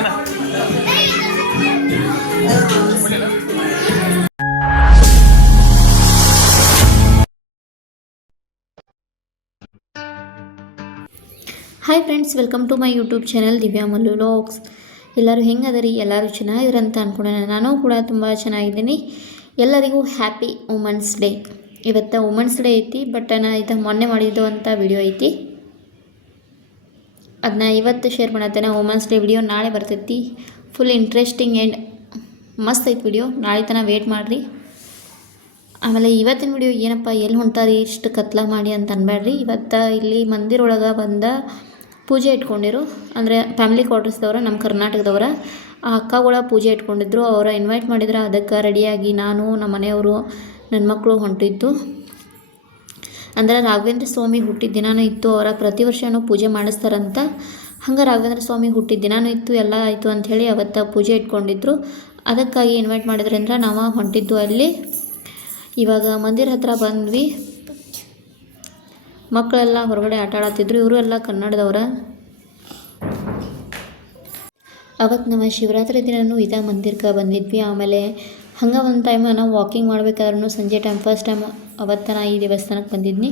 Hi friends, welcome to my YouTube channel Divya Mallu vlogs. ಎಲ್ಲರೂ ಹೆಂಗದರಿ? ಎಲ್ಲರೂ ಚೆನ್ನಾಗಿರಂತ ಅಂದ್ಕೊಂಡೆ. ನಾನು ಕೂಡ ತುಂಬ ಚೆನ್ನಾಗಿದ್ದೀನಿ. ಎಲ್ಲರಿಗೂ ಹ್ಯಾಪಿ ವುಮೆನ್ಸ್ ಡೇ. ಇವತ್ತು ವುಮೆನ್ಸ್ ಡೇ ಐತಿ, ಬಟ್ ನಾನು ಇದು ಮೊನ್ನೆ ಮಾಡಿದ್ದು ಅಂತ ವಿಡಿಯೋ ಐತಿ, ಅದನ್ನ ಇವತ್ತು ಶೇರ್ ಮಾಡತ್ತೇನೆ. ವುಮೆನ್ಸ್ ಡೇ ವಿಡಿಯೋ ನಾಳೆ ಬರ್ತೈತಿ. ಫುಲ್ ಇಂಟ್ರೆಸ್ಟಿಂಗ್ ಆ್ಯಂಡ್ ಮಸ್ತ್ ಐತಿ ವಿಡಿಯೋ. ನಾಳೆ ತನಕ ವೇಟ್ ಮಾಡಿರಿ. ಆಮೇಲೆ ಇವತ್ತಿನ ವಿಡಿಯೋ ಏನಪ್ಪ, ಎಲ್ಲಿ ಹೊಂಟಾರಿ ಇಷ್ಟು ಕತ್ಲ ಮಾಡಿ ಅಂತ ಅನ್ಬೇಡ್ರಿ. ಇವತ್ತು ಇಲ್ಲಿ ಮಂದಿರೊಳಗೆ ಬಂದ ಪೂಜೆ ಇಟ್ಕೊಂಡಿರು, ಅಂದರೆ ಫ್ಯಾಮಿಲಿ ಕ್ವಾರ್ಟರ್ಸ್ದವ್ರ, ನಮ್ಮ ಕರ್ನಾಟಕದವರ ಆ ಅಕ್ಕಗಳ ಪೂಜೆ ಇಟ್ಕೊಂಡಿದ್ರು. ಅವರ ಇನ್ವೈಟ್ ಮಾಡಿದ್ರು. ಅದಕ್ಕೆ ರೆಡಿಯಾಗಿ ನಾನು, ನಮ್ಮ ಮನೆಯವರು, ನನ್ನ ಮಕ್ಕಳು ಹೊಂಟಿದ್ದು. ಅಂದರೆ ರಾಘವೇಂದ್ರ ಸ್ವಾಮಿ ಹುಟ್ಟಿದ ದಿನಾನೂ ಇತ್ತು. ಅವರ ಪ್ರತಿ ವರ್ಷವೂ ಪೂಜೆ ಮಾಡಿಸ್ತಾರಂತ. ಹಂಗೆ ರಾಘವೇಂದ್ರ ಸ್ವಾಮಿ ಹುಟ್ಟಿದ ದಿನಾನೂ ಇತ್ತು, ಎಲ್ಲ ಆಯಿತು ಅಂಥೇಳಿ ಅವತ್ತು ಪೂಜೆ ಇಟ್ಕೊಂಡಿದ್ರು. ಅದಕ್ಕಾಗಿ ಇನ್ವೈಟ್ ಮಾಡಿದ್ರಿಂದ ನಾವು ಹೊಂಟಿದ್ದು ಅಲ್ಲಿ. ಇವಾಗ ಮಂದಿರ ಹತ್ರ ಬಂದ್ವಿ. ಮಕ್ಕಳೆಲ್ಲ ಹೊರಗಡೆ ಆಟ ಆಡತ್ತಿದ್ರು. ಇವರು ಎಲ್ಲ ಕನ್ನಡದವರ. ಅವತ್ತು ನಾವು ಶಿವರಾತ್ರಿ ದಿನವೂ ಇದೇ ಮಂದಿರಕ್ಕೆ ಬಂದಿದ್ವಿ. ಆಮೇಲೆ ಹಂಗೆ ಒಂದು ಟೈಮ್ ನಾವು ವಾಕಿಂಗ್ ಮಾಡ್ಬೇಕಾದ್ರೂ ಸಂಜೆ ಟೈಮ್ ಫಸ್ಟ್ ಟೈಮ್ ಅವತ್ತು ನಾ ಈ ದೇವಸ್ಥಾನಕ್ಕೆ ಬಂದಿದ್ನಿ.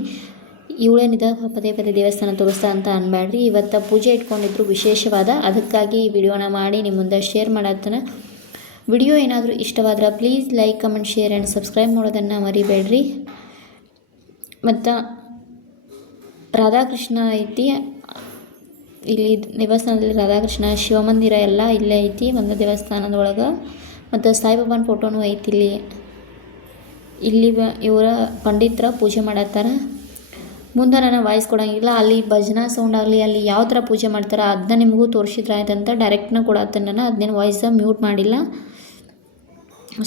ಇವಳೇನಿದೆ ಪದೇ ಪದೇ ದೇವಸ್ಥಾನ ತೋರಿಸ್ತಾ ಅಂತ ಅನ್ಬೇಡ್ರಿ. ಇವತ್ತು ಪೂಜೆ ಇಟ್ಕೊಂಡಿದ್ರು ವಿಶೇಷವಾದ. ಅದಕ್ಕಾಗಿ ಈ ವಿಡಿಯೋನ ಮಾಡಿ ನಿಮ್ಮ ಮುಂದೆ ಶೇರ್ ಮಾಡತ್ತೇನೆ. ವಿಡಿಯೋ ಏನಾದರೂ ಇಷ್ಟವಾದ್ರೆ please like, comment, share and subscribe ಮಾಡೋದನ್ನು ಮರಿಬೇಡ್ರಿ. ಮತ್ತು ರಾಧಾಕೃಷ್ಣ ಐತಿ ಇಲ್ಲಿ ದೇವಸ್ಥಾನದಲ್ಲಿ. ರಾಧಾಕೃಷ್ಣ ಶಿವಮಂದಿರ ಎಲ್ಲ ಇಲ್ಲೇ ಐತಿ ಒಂದು ದೇವಸ್ಥಾನದೊಳಗೆ. ಮತ್ತು ಸಾಯಿಬಾಬಾನ ಫೋಟೋನೂ ಐತಿ ಇಲ್ಲಿ. ಇಲ್ಲಿ ಇವರ ಪಂಡಿತರ ಪೂಜೆ ಮಾಡತ್ತಾರ. ಮುಂದೆ ನಾನು ವಾಯ್ಸ್ ಕೊಡೋಂಗಿಲ್ಲ. ಅಲ್ಲಿ ಭಜನಾ ಸೌಂಡ್ ಆಗಲಿ, ಅಲ್ಲಿ ಯಾವ ಥರ ಪೂಜೆ ಮಾಡ್ತಾರೆ ಅದನ್ನ ನಿಮಗೂ ತೋರಿಸಿದ್ರೆ ಆಯ್ತಂತ ಡೈರೆಕ್ಟ್ನ ಕೊಡತ್ತೇನೆ ನಾನು. ಅದನ್ನೇನು ವಾಯ್ಸ ಮ್ಯೂಟ್ ಮಾಡಿಲ್ಲ.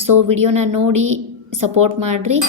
ಸೊ ವಿಡಿಯೋನ ನೋಡಿ ಸಪೋರ್ಟ್ ಮಾಡಿರಿ.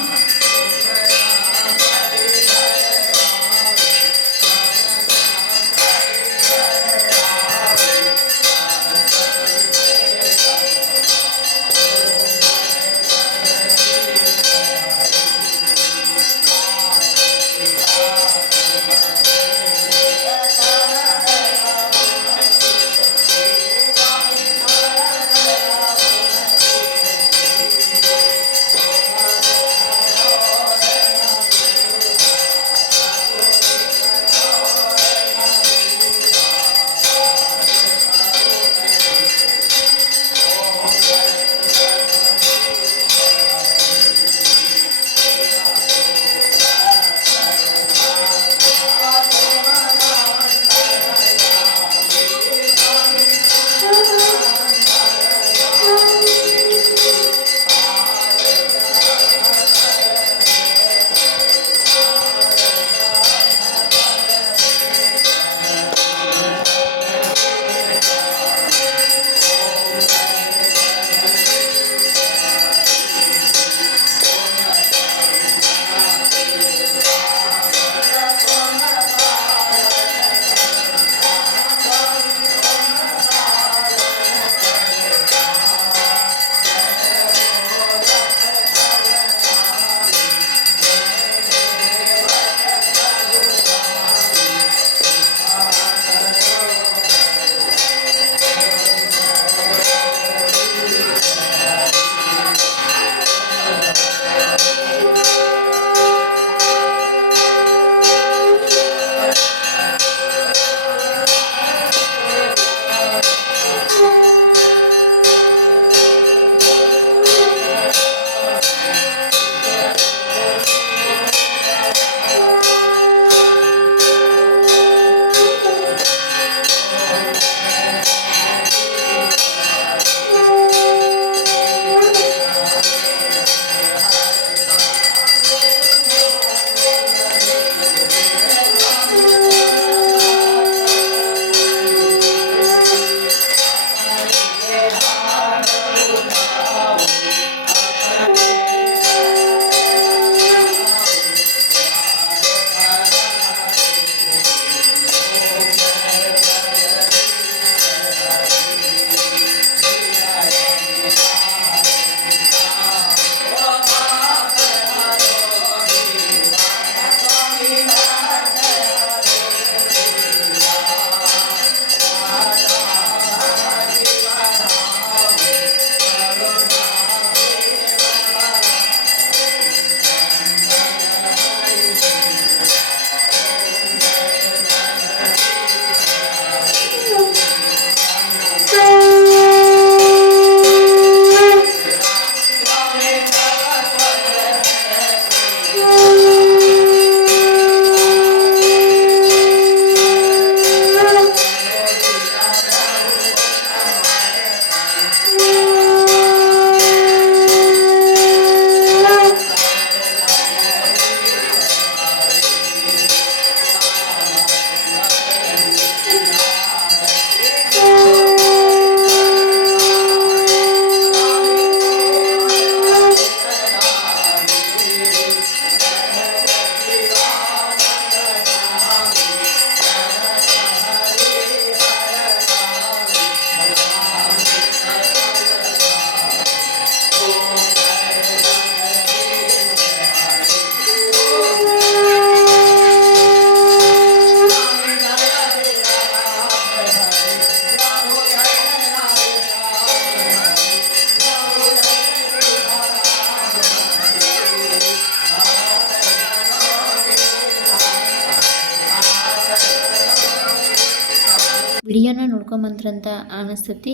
ವಿಡಿಯೋನ ನೋಡ್ಕೊಂಬಂದ್ರಂತ ಅನಿಸ್ತತಿ.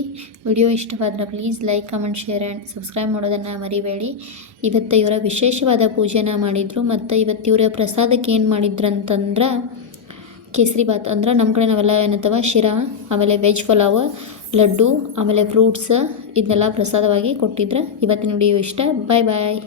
ವಿಡಿಯೋ ಇಷ್ಟವಾದ್ರೆ please like comment share and subscribe ಮಾಡೋದನ್ನು ಮರಿಬೇಡಿ. ಇವತ್ತು ಇವರ ವಿಶೇಷವಾದ ಪೂಜೆನ ಮಾಡಿದರು. ಮತ್ತು ಇವತ್ತು ಇವರ ಪ್ರಸಾದಕ್ಕೆ ಏನು ಮಾಡಿದ್ರು ಅಂತಂದ್ರೆ ಕೇಸರಿ ಬಾತ್. ಅಂದ್ರೆ ನಮ್ಮ ಕಡೆ ನಾವೆಲ್ಲ ಏನಂತವ ಶಿರಾ, ಆಮೇಲೆ ವೆಜ್ ಪಲಾವ್, ಲಡ್ಡು, ಆಮೇಲೆ ಫ್ರೂಟ್ಸ್ ಇದನ್ನೆಲ್ಲ ಪ್ರಸಾದವಾಗಿ ಕೊಟ್ಟಿದ್ರು. ಇವತ್ತಿನ ವಿಡಿಯೋ ಇಷ್ಟ. ಬಾಯ್ ಬಾಯ್.